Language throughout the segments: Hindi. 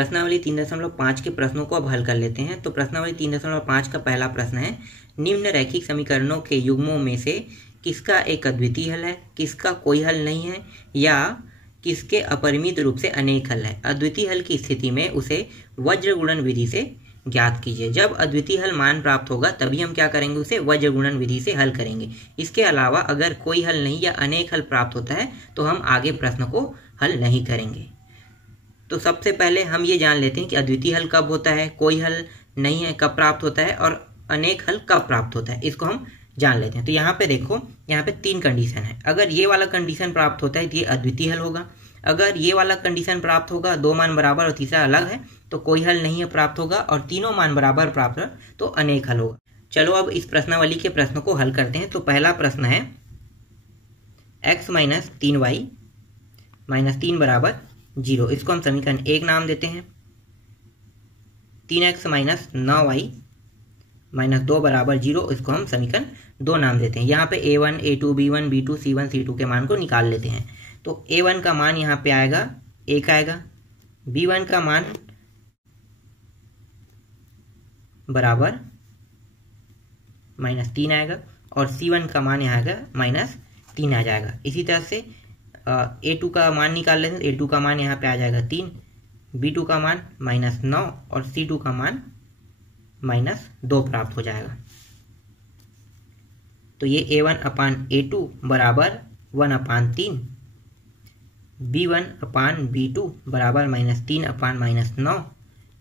प्रश्नावली 3.5 के प्रश्नों को अब हल कर लेते हैं। तो प्रश्नावली 3.5 का पहला प्रश्न है, निम्न रैखिक समीकरणों के युग्मों में से किसका एक अद्वितीय हल है, किसका कोई हल नहीं है, या किसके अपरिमित रूप से अनेक हल है। अद्वितीय हल की स्थिति में उसे वज्र गुणन विधि से ज्ञात कीजिए। जब अद्वितीय हल मान प्राप्त होगा तभी हम क्या करेंगे, उसे वज्र गुणन विधि से हल करेंगे। इसके अलावा अगर कोई हल नहीं या अनेक हल प्राप्त होता है तो हम आगे प्रश्न को हल नहीं करेंगे। तो सबसे पहले हम ये जान लेते हैं कि अद्वितीय हल कब होता है, कोई हल नहीं है कब प्राप्त होता है, और अनेक हल कब प्राप्त होता है, इसको हम जान लेते हैं। तो यहाँ पे देखो, यहाँ पे 3 कंडीशन है। अगर ये वाला कंडीशन प्राप्त होता है तो ये अद्वितीय हल होगा। अगर ये वाला कंडीशन प्राप्त होगा, 2 मान बराबर और तीसरा अलग है, तो कोई हल नहीं है प्राप्त होगा, और तीनों मान बराबर प्राप्त है तो अनेक हल होगा। चलो अब इस प्रश्नावली के प्रश्न को हल करते हैं। तो पहला प्रश्न है x - 3y - 3 बराबर 0। इसको हम समीकरण 1 नाम देते हैं। 3x - 9y - 2 बराबर 0, इसको हम समीकरण 2 नाम देते हैं। यहाँ पे a1, a2, b1, b2, c1, c2 के मान को निकाल लेते हैं। तो a1 का मान यहाँ पे आएगा 1 आएगा, b1 का मान बराबर -3 आएगा, और c1 का मान यहाँ आएगा -3 आ जाएगा। इसी तरह से a2 का मान निकाल लेते हैं। a2 का मान यहाँ पे आ जाएगा 3, b2 का मान -9 और c2 का मान -2 प्राप्त हो जाएगा। तो ये a1/a2 बराबर 1/3, b1/b2 बराबर -3/-9,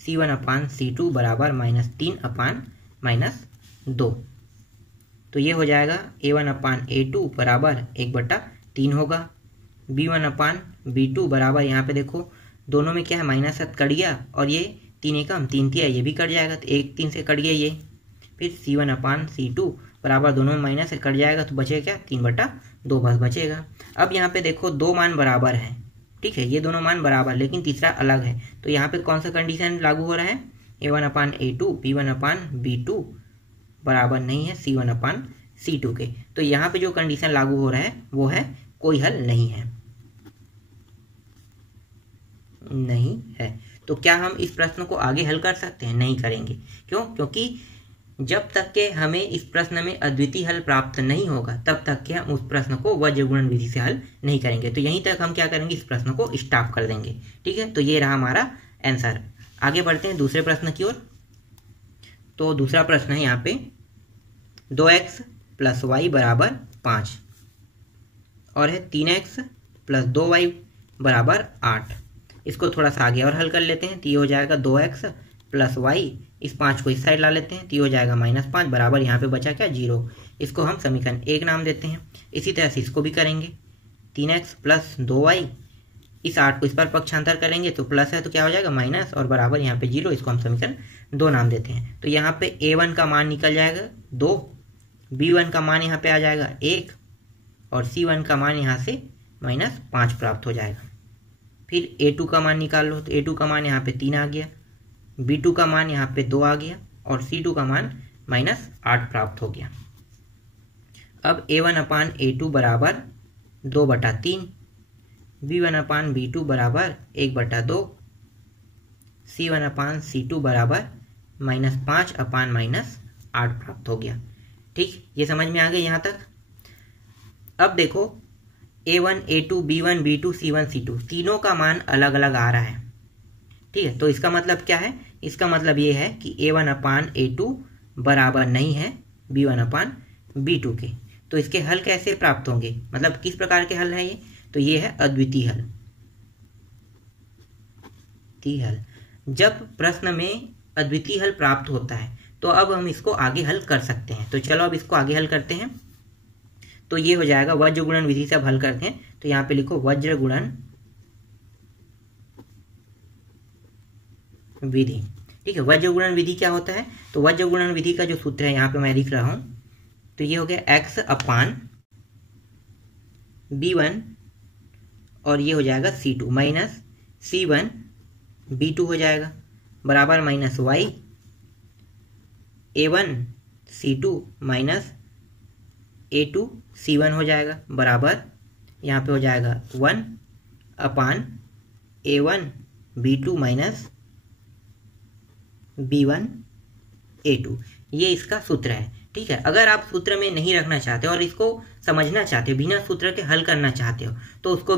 c1/c2 बराबर -3/-2। तो ये हो जाएगा a1/a2 बराबर 1/3 होगा, b1/b2 बराबर, यहाँ पे देखो दोनों में क्या है, माइनस कट गया, और ये 3 एकम 3 तिया ये भी कट जाएगा, तो 1 3 से कट गया ये। फिर c1/c2 बराबर, दोनों में माइनस से कट जाएगा तो बचेगा क्या, 3/2 बस बचेगा। अब यहाँ पे देखो 2 मान बराबर हैं, ठीक है, ये दोनों मान बराबर लेकिन तीसरा अलग है। तो यहाँ पे कौन सा कंडीशन लागू हो रहा है, a1/a2 b1/b2 बराबर नहीं है c1/c2 के। तो यहाँ पे जो कंडीशन लागू हो रहा है वो है कोई हल नहीं है, नहीं है। तो क्या हम इस प्रश्न को आगे हल कर सकते हैं, नहीं करेंगे। क्यों, क्योंकि जब तक के हमें इस प्रश्न में अद्वितीय हल प्राप्त नहीं होगा तब तक के हम उस प्रश्न को वज्र गुणन विधि से हल नहीं करेंगे। तो यहीं तक हम क्या करेंगे, इस प्रश्न को स्टॉप कर देंगे, ठीक है। तो ये रहा हमारा आंसर। आगे बढ़ते हैं दूसरे प्रश्न की ओर। तो दूसरा प्रश्न है यहाँ पे 2x + y बराबर 5 और है 3x + 2y बराबर 8। इसको थोड़ा सा आगे और हल कर लेते हैं। तो ये हो जाएगा 2x + y, इस 5 को इस साइड ला लेते हैं, तो ये हो जाएगा -5 बराबर, यहाँ पे बचा क्या, 0। इसको हम समीकरण 1 नाम देते हैं। इसी तरह से इसको भी करेंगे, 3x + 2y, इस 8 को इस पर पक्षांतर करेंगे तो प्लस है तो क्या हो जाएगा माइनस, और बराबर यहाँ पे 0, इसको हम समीकरण 2 नाम देते हैं। तो यहाँ पे a1 का मान निकल जाएगा 2, b1 का मान यहाँ पे आ जाएगा 1, और c1 का मान यहाँ से -5 प्राप्त हो जाएगा। फिर a2 का मान निकाल लो, तो a2 का मान यहाँ पे 3 आ गया, b2 का मान यहाँ पे 2 आ गया, और c2 का मान -8 प्राप्त हो गया। अब a1/a2 बराबर 2/3, b1/b2 बराबर 1/2, c1/c2 बराबर -5/-8 प्राप्त हो गया। ठीक, ये समझ में आ गया यहाँ तक। अब देखो a1, a2, b1, b2, c1, c2 तीनों का मान अलग अलग आ रहा है, ठीक है। तो इसका मतलब क्या है, इसका मतलब ये है कि a1/a2 बराबर नहीं है b1/b2 के। तो इसके हल कैसे प्राप्त होंगे, मतलब किस प्रकार के हल है ये, तो ये है अद्वितीय हल। जब प्रश्न में अद्वितीय हल प्राप्त होता है तो अब हम इसको आगे हल कर सकते हैं। तो चलो अब इसको आगे हल करते हैं। तो ये हो जाएगा, वज्र गुणन विधि से अब हल करते हैं। तो यहाँ पे लिखो वज्र गुणन विधि, ठीक है। वज्र गुणन विधि क्या होता है, तो वज्र गुणन विधि का जो सूत्र है यहाँ पे मैं लिख रहा हूं, तो ये हो गया x/b1, और ये हो जाएगा c2 माइनस c1 b2 हो जाएगा, बराबर -y a1 c2 minus a2 c1 हो जाएगा, बराबर यहाँ पे हो जाएगा 1/a1 b2 माइनस B1A2, ये इसका सूत्र है। ठीक है, अगर आप सूत्र में नहीं रखना चाहते और इसको समझना चाहते हो, बिना सूत्र के हल करना चाहते हो, तो इसको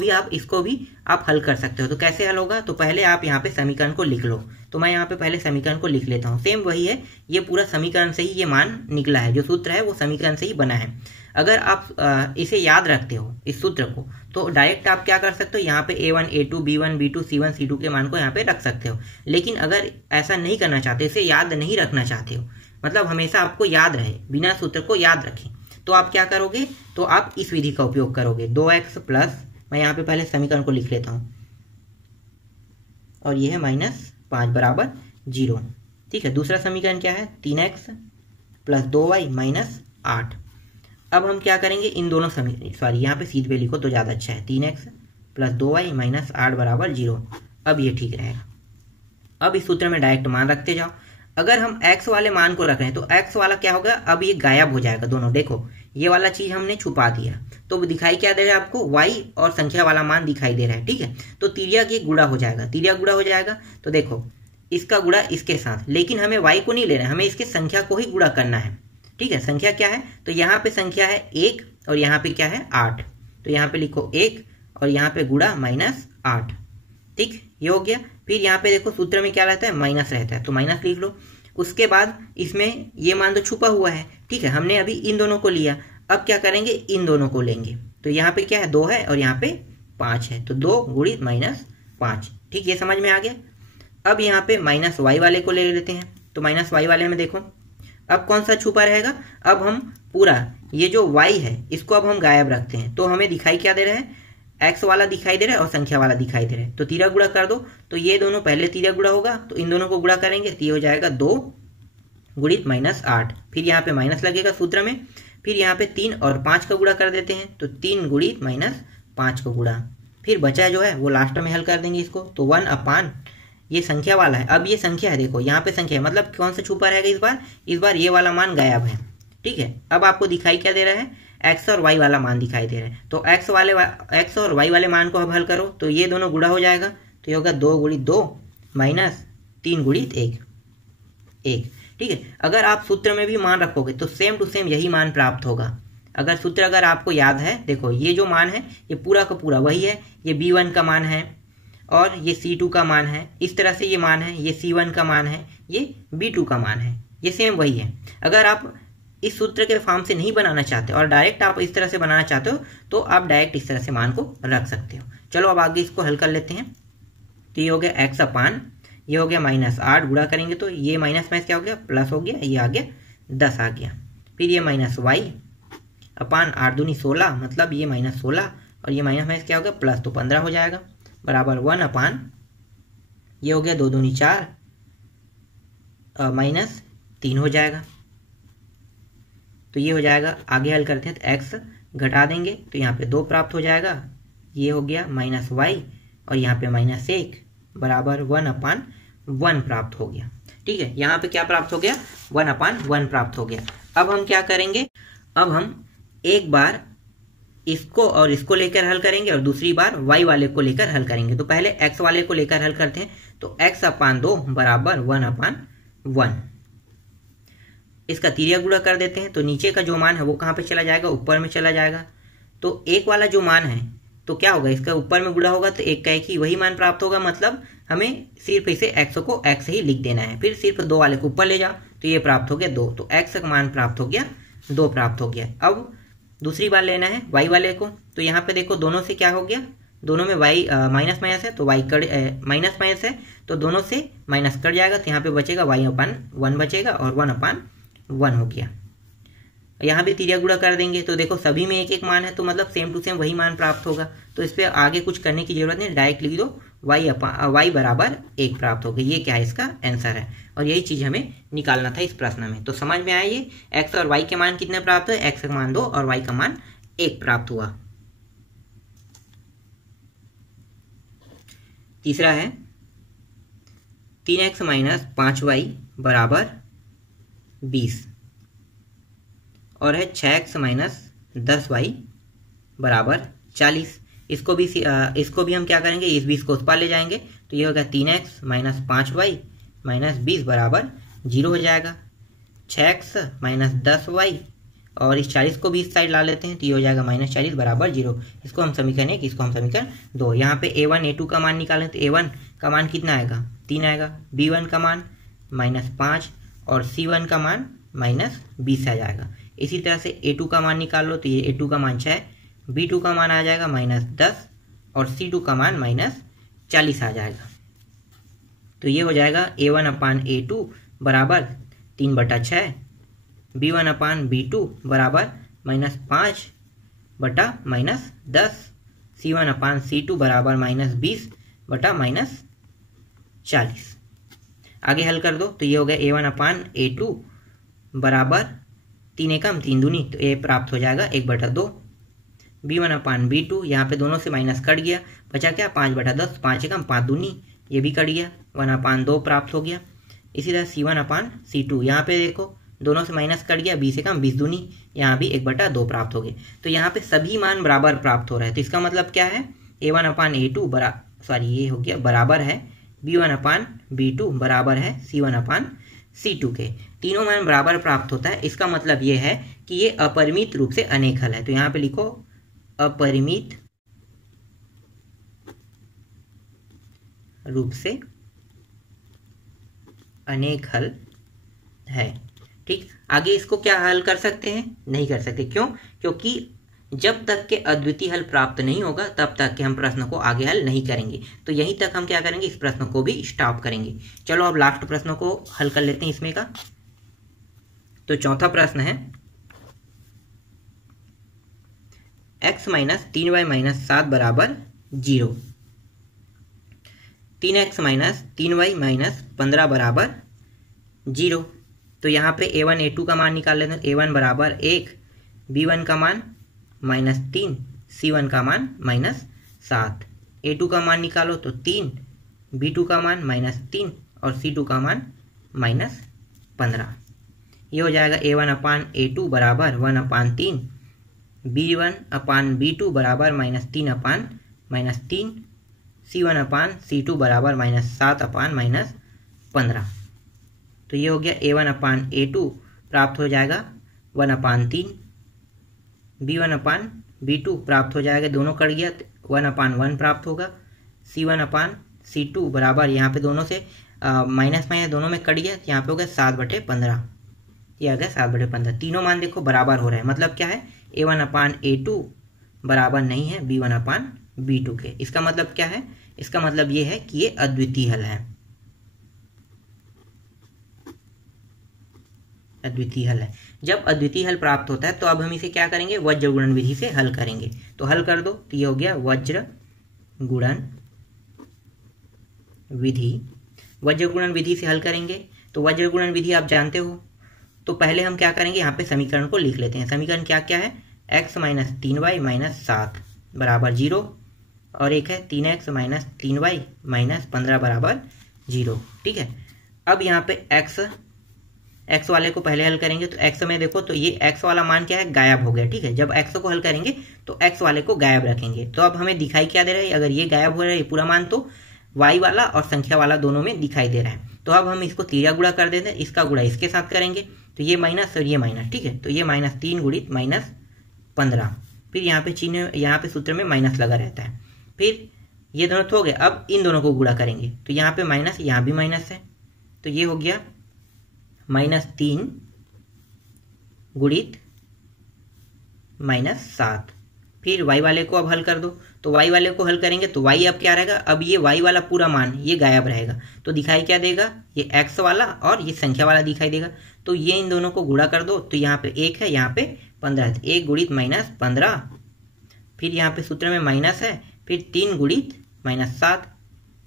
भी आप हल कर सकते हो। तो कैसे हल होगा, तो पहले आप यहाँ पे समीकरण को लिख लो। तो मैं यहाँ पे पहले समीकरण को लिख लेता हूँ। सेम वही है, ये पूरा समीकरण से ही ये मान निकला है, जो सूत्र है वो समीकरण से ही बना है। अगर आप इसे याद रखते हो इस सूत्र को, तो डायरेक्ट आप क्या कर सकते हो, यहाँ पे A1, A2, B1, B2, C1, C2 के मान को यहाँ पे रख सकते हो। लेकिन अगर ऐसा नहीं करना चाहते, इसे याद नहीं रखना चाहते हो, मतलब हमेशा आपको याद रहे, बिना सूत्र को याद रखें, तो आप क्या करोगे, तो आप इस विधि का उपयोग करोगे। 2x प्लस, मैं यहाँ पे पहले समीकरण को लिख लेता हूँ, और ये है -5 बराबर 0। ठीक है, दूसरा समीकरण क्या है, 3x प्लस 2y -8। अब हम क्या करेंगे, इन दोनों यहाँ पे सीधे लिखो तो ज़्यादा अच्छा है, 3x प्लस 2y -8 बराबर 0। अब ये ठीक रहेगा। अब इस सूत्र में डायरेक्ट मान रखते जाओ। अगर हम x वाले मान को रख रहे हैं तो x वाला क्या होगा, अब ये गायब हो जाएगा दोनों। देखो ये वाला चीज हमने छुपा दिया, तो दिखाई क्या दे रहा है आपको, y और संख्या वाला मान दिखाई दे रहा है। ठीक है, तो तिर्यक ये गुणा हो जाएगा, तिर्यक गुणा हो जाएगा। तो देखो इसका गुणा इसके साथ, लेकिन हमें y को नहीं लेना है, हमें इसके संख्या को ही गुणा करना है। ठीक है, संख्या क्या है, तो यहाँ पे संख्या है 1 और यहाँ पे क्या है 8, तो यहाँ पे लिखो 1 और यहाँ पे गुणा -8। ठीक, ये हो गया। फिर यहाँ पे देखो सूत्र में क्या रहता है, माइनस रहता है, तो माइनस लिख लो। उसके बाद इसमें ये मान तो छुपा हुआ है। ठीक है, हमने अभी इन दोनों को लिया, अब क्या करेंगे, इन दोनों को लेंगे। तो यहाँ पे क्या है, 2 है और यहाँ पे 5 है, तो 2 गुणित -5। ठीक, ये समझ में आ गया। अब यहाँ पे -y वाले को ले लेते हैं, तो -y वाले में देखो अब कौन सा छुपा रहेगा, अब हम पूरा ये जो y है इसको अब हम गायब रखते हैं। तो हमें दिखाई क्या दे रहा है, x वाला दिखाई दे रहा है और संख्या वाला दिखाई दे रहा है। तो तिर्यक गुणा कर दो, तो ये दोनों पहले तिर्यक गुणा होगा, तो इन दोनों को गुणा करेंगे तो ये हो जाएगा 2 गुणित -8। फिर यहाँ पे माइनस लगेगा सूत्र में, फिर यहाँ पे 3 और 5 का गुणा कर देते हैं, तो 3 गुणित -5 का गुणा। फिर बचा जो है वो लास्ट में हल कर देंगे इसको, तो 1/, ये संख्या वाला है। अब ये संख्या है, देखो यहाँ पे संख्या है, मतलब कौन सा छुपा रहेगा इस बार ये वाला मान गायब है। ठीक है, अब आपको दिखाई क्या दे रहा है, x और y वाला मान दिखाई दे रहा है। तो x और y वाले मान को अब हल करो, तो ये दोनों गुणा हो जाएगा, तो ये होगा 2 गुणित 2 -3 गुणित 1। ठीक है, अगर आप सूत्र में भी मान रखोगे तो सेम टू सेम यही मान प्राप्त होगा। अगर सूत्र अगर आपको याद है, देखो ये जो मान है ये पूरा का पूरा वही है, ये B1 का मान है और ये C2 का मान है, इस तरह से ये मान है, ये C1 का मान है, ये B2 का मान है, ये सेम वही है। अगर आप इस सूत्र के फॉर्म से नहीं बनाना चाहते और डायरेक्ट आप इस तरह से बनाना चाहते हो, तो आप डायरेक्ट इस तरह से मान को रख सकते हो। चलो अब आगे इसको हल कर लेते हैं। तो ये हो गया x/, ये हो गया -8, गुणा करेंगे तो ये माइनस क्या हो गया, प्लस हो गया, ये आ गया 10 आ गया। फिर ये -y/8 दूनी 16, मतलब ये -16 और ये माइनस क्या हो गया, प्लस, तो 15 हो जाएगा, बराबर 1/, ये हो गया 2 दूनी 4 -3 हो जाएगा। तो ये हो जाएगा, आगे हल करते हैं तो x घटा देंगे तो यहाँ पे 2 प्राप्त हो जाएगा, ये हो गया -y और यहाँ पे -1 बराबर 1/1 प्राप्त हो गया। ठीक है, यहाँ पे क्या प्राप्त हो गया, 1/1 प्राप्त हो गया। अब हम क्या करेंगे, अब हम एक बार इसको और इसको लेकर हल करेंगे और दूसरी बार y वाले को लेकर हल करेंगे। तो पहले x वाले को लेकर हल करते हैं, तो x/2 बराबर 1/1। इसका तिर्यक गुणा कर देते हैं, तो नीचे का जो मान है वो कहाँ पे चला जाएगा, ऊपर में चला जाएगा। तो 1 वाला जो मान है तो क्या होगा, इसका ऊपर में गुणा होगा तो 1 का 1 ही वही मान प्राप्त होगा, मतलब हमें सिर्फ इसे x को x ही लिख देना है। फिर सिर्फ 2 वाले को ऊपर ले जाओ तो ये प्राप्त हो गया 2, तो x का मान प्राप्त हो गया 2 प्राप्त हो गया। अब दूसरी बार लेना है y वाले को, तो यहाँ पे देखो दोनों से क्या हो गया, दोनों में y माइनस है, तो y माइनस है, तो दोनों से माइनस कट जाएगा, तो यहाँ पे बचेगा y/1 बचेगा और 1/1 हो गया। यहाँ भी तिर्यक गुणा कर देंगे, तो देखो सभी में 1 मान है, तो मतलब सेम टू सेम वही मान प्राप्त होगा। तो इस पर आगे कुछ करने की जरूरत नहीं, डायरेक्ट लिख दो y बराबर 1 प्राप्त हो गया। ये क्या है, इसका आंसर है, और यही चीज हमें निकालना था इस प्रश्न में। तो समझ में आया, ये x और y के मान कितने प्राप्त हुए, x का मान 2 और y का मान 1 प्राप्त हुआ। तीसरा है 3x - 5y बराबर 20 और है 6x - 10y बराबर 40। इसको भी हम क्या करेंगे, इस 20 को उस पार ले जाएंगे, तो ये होगा 3x - 5y माइनस 20 बराबर 0 हो जाएगा। 6x माइनस 10y और इस 40 को भी इस साइड ला लेते हैं तो ये हो जाएगा माइनस 40 बराबर 0। इसको हम समीकरण 1, इसको हम समीकरण 2। यहाँ पे a1 a2 का मान निकालें तो a1 का मान कितना आएगा 3 आएगा, b1 का मान माइनस 5 और c1 का मान माइनस 20 आ जाएगा। इसी तरह से a2 का मान निकाल लो तो ये a2 का मान 6, b2 का मान आ जाएगा माइनस 10 और c2 का मान माइनस 40 आ जाएगा। तो ये हो जाएगा a1 अपान a2 बराबर 3/6, b1 अपान b2 बराबर माइनस 5 बटा माइनस 10, c1 अपान c2 बराबर माइनस 20 बटा माइनस 40। आगे हल कर दो तो ये हो गया a1 अपान a2 बराबर 3 एकम 3 दूनी तो a प्राप्त हो जाएगा 1/2, b1 अपान b2 यहाँ पे दोनों से माइनस कट गया, बचा क्या 5/10, 5 एकम 5 दूनी ये भी कट गया, 1 अपान 2 प्राप्त हो गया। इसी तरह c1 अपान c2 यहाँ पे देखो दोनों से माइनस कट गया, 20 एकम 20 दूनी यहाँ भी 1/2 प्राप्त हो गए। तो यहाँ पे सभी मान बराबर प्राप्त हो रहे हैं। तो इसका मतलब क्या है a1 अपान a2 ये हो गया बराबर है b1 अपान b2 बराबर है c1 अपान c2 के। तीनों मान बराबर प्राप्त होता है। इसका मतलब ये है कि ये अपरिमित रूप से अनेक हल है। तो यहाँ पे लिखो अपरिमित रूप से अनेक हल है। ठीक, आगे इसको क्या हल कर सकते हैं? नहीं कर सकते। क्यों? क्योंकि जब तक के अद्वितीय हल प्राप्त नहीं होगा तब तक के हम प्रश्न को आगे हल नहीं करेंगे। तो यहीं तक हम क्या करेंगे, इस प्रश्न को भी स्टॉप करेंगे। चलो अब लास्ट प्रश्न को हल कर लेते हैं इसमें का। तो चौथा प्रश्न है x माइनस 3y माइनस 7 बराबर 0, 3x माइनस 3y माइनस 15 बराबर 0। तो यहाँ पे a1 a2 का मान निकाल लेते हैं। a1 बराबर 1, b1 का मान माइनस 3, c1 का मान माइनस 7। a2 का मान निकालो तो 3, b2 का मान माइनस 3 और c2 का मान माइनस 15। ये हो जाएगा a1 अपान a2 बराबर 1 अपान 3, b1 अपान b2 बराबर माइनस 3 अपान माइनस 3, c1 अपान c2 बराबर माइनस 7 अपान माइनस 15। तो ये हो गया a1 अपान a2 प्राप्त हो जाएगा 1 अपान 3, b1 अपान b2 प्राप्त हो जाएगा, दोनों कट गया 1 अपान 1 प्राप्त होगा, c1 अपान c2 बराबर यहाँ पे दोनों से माइनस माइनस दोनों में कट गया, यहाँ पे हो गया 7/15। ये आ गया 7/15। तीनों मान देखो बराबर हो रहे हैं। मतलब क्या है, a1 अपान a2 बराबर नहीं है b1 अपान b2 के। इसका मतलब क्या है? इसका मतलब ये है कि ये अद्वितीय हल है, अद्वितीय हल है। जब अद्वितीय हल प्राप्त होता है तो अब हम इसे क्या करेंगे, वज्र गुणन विधि से हल करेंगे। तो हल कर दो तो ये हो गया वज्र गुणन विधि। वज्र गुणन विधि से हल करेंगे तो वज्र गुणन विधि आप जानते हो। तो पहले हम क्या करेंगे, यहाँ पे समीकरण को लिख लेते हैं। समीकरण क्या क्या है, x माइनस 3y माइनस 7 बराबर 0 और एक है 3x माइनस 3y माइनस 15 बराबर 0। ठीक है, अब यहाँ पे x वाले को पहले हल करेंगे। तो x में देखो तो ये x वाला मान क्या है, गायब हो गया। ठीक है, जब x को हल करेंगे तो x वाले को गायब रखेंगे। तो अब हमें दिखाई क्या दे रहा है, अगर ये गायब हो रहा है ये पूरा मान, तो y वाला और संख्या वाला दोनों में दिखाई दे रहा है। तो अब हम इसको तिर्या गुणा कर देते हैं, इसका गुणा इसके साथ करेंगे तो ये माइनस और ये माइनस। ठीक है, तो ये माइनस 3 गुणित माइनस 15, फिर यहाँ पे चिन्ह, यहाँ पे सूत्र में माइनस लगा रहता है। फिर ये दोनों तो हो गए, अब इन दोनों को गुणा करेंगे तो यहाँ पे माइनस, यहाँ भी माइनस है, तो ये हो गया माइनस 3 गुणित माइनस 7। फिर y वाले को अब हल कर दो। तो y वाले को हल करेंगे तो y अब क्या रहेगा, अब ये y वाला पूरा मान ये गायब रहेगा। तो दिखाई क्या देगा, ये x वाला और ये संख्या वाला दिखाई देगा। तो ये इन दोनों को गुणा कर दो तो यहाँ पे 1 है, यहाँ पे 15 है, 1 गुणित माइनस 15। फिर यहाँ पे सूत्र में माइनस है, फिर 3 गुणित माइनस 7,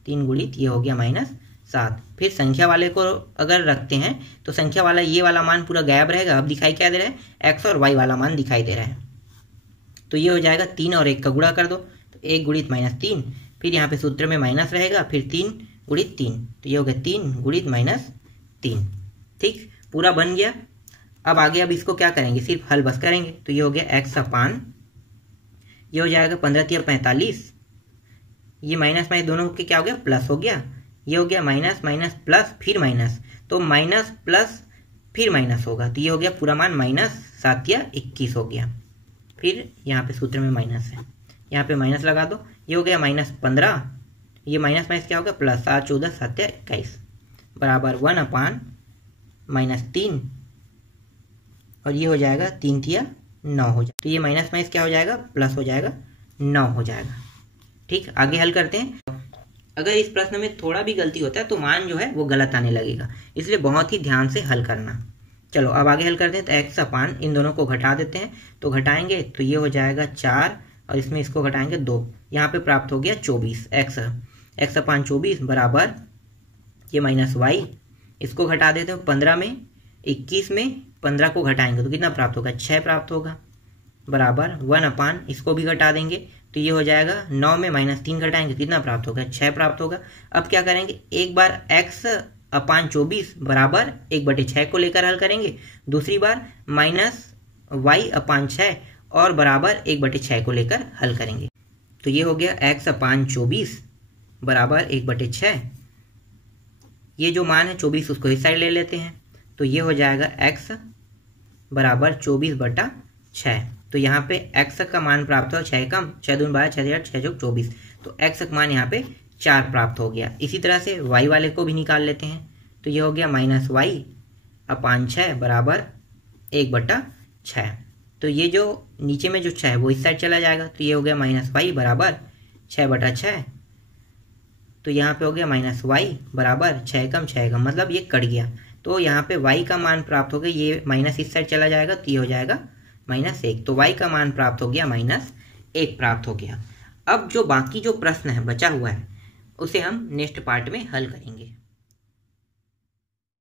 3 गुणित ये हो गया माइनस 7। फिर संख्या वाले को अगर रखते हैं तो संख्या वाला ये वाला मान पूरा गायब रहेगा। अब दिखाई क्या दे रहा है, x और y वाला मान दिखाई दे रहा है। तो ये हो जाएगा 3 और 1 का गुणा कर दो तो 1 गुणित माइनस 3, फिर यहाँ पे सूत्र में माइनस रहेगा, फिर 3 गुणित 3, तो ये हो गया 3 गुणित माइनस 3। ठीक, पूरा बन गया। अब आगे अब इसको क्या करेंगे, सिर्फ हल बस करेंगे। तो ये हो गया x अपान, ये हो जाएगा 15 × 45, ये माइनस माइनस दोनों के क्या हो गया, प्लस हो गया, ये हो गया माइनस माइनस प्लस फिर माइनस, तो माइनस प्लस फिर माइनस होगा, तो ये हो गया पूरा मान माइनस 7 या 21 हो गया। फिर यहाँ पे सूत्र में माइनस है, यहाँ पे माइनस लगा दो, ये हो गया -15, ये माइनस माइनस क्या होगा प्लस, 7 14 7 21 बराबर 1/-3, और ये हो जाएगा 3 तिया 9 हो जाएगा, तो ये माइनस माइनस क्या हो जाएगा प्लस हो जाएगा 9 हो जाएगा। ठीक, आगे हल करते हैं। अगर इस प्रश्न में थोड़ा भी गलती होता है तो मान जो है वो गलत आने लगेगा, इसलिए बहुत ही ध्यान से हल करना। चलो अब आगे हल करते हैं। तो x अपान इन दोनों को घटा देते हैं, तो घटाएंगे तो ये हो जाएगा 4 और इसमें इसको घटाएंगे 2, यहाँ पे प्राप्त हो गया 24। x अपान 24 बराबर ये माइनस y, इसको घटा देते हो 15 में, 21 में 15 को घटाएंगे तो कितना प्राप्त होगा 6 प्राप्त होगा, बराबर 1 अपान इसको भी घटा देंगे तो ये हो जाएगा 9 में -3 घटाएंगे कितना प्राप्त होगा 6 प्राप्त होगा। अब क्या करेंगे, एक बार x अपान 24 बराबर 1/6 को लेकर हल करेंगे, दूसरी बार -y अपान 6 और बराबर 1/6 को लेकर हल करेंगे। तो ये हो गया x अपान 24 बराबर 1/6, ये जो मान है 24 उसको इस साइड ले लेते हैं, तो ये हो जाएगा x बराबर 24/6। तो यहाँ पे x का मान प्राप्त हो 6 कम 6 दूनी 12 6 8 6 24, तो x का मान यहाँ पे 4 प्राप्त हो गया। इसी तरह से y वाले को भी निकाल लेते हैं, तो ये हो गया -y अपान 6 बराबर 1/6। तो ये जो नीचे में जो 6 है वो इस साइड चला जाएगा, तो ये हो गया -y बराबर 6/6, तो यहाँ पे हो गया -y बराबर 6 कम 6 कम, मतलब ये कट गया, तो यहाँ पे y का मान प्राप्त हो गया, ये माइनस इस साइड चला जाएगा तो ये हो जाएगा -1, तो y का मान प्राप्त हो गया -1 प्राप्त हो गया। अब जो बाकी जो प्रश्न है बचा हुआ है उसे हम नेक्स्ट पार्ट में हल करेंगे।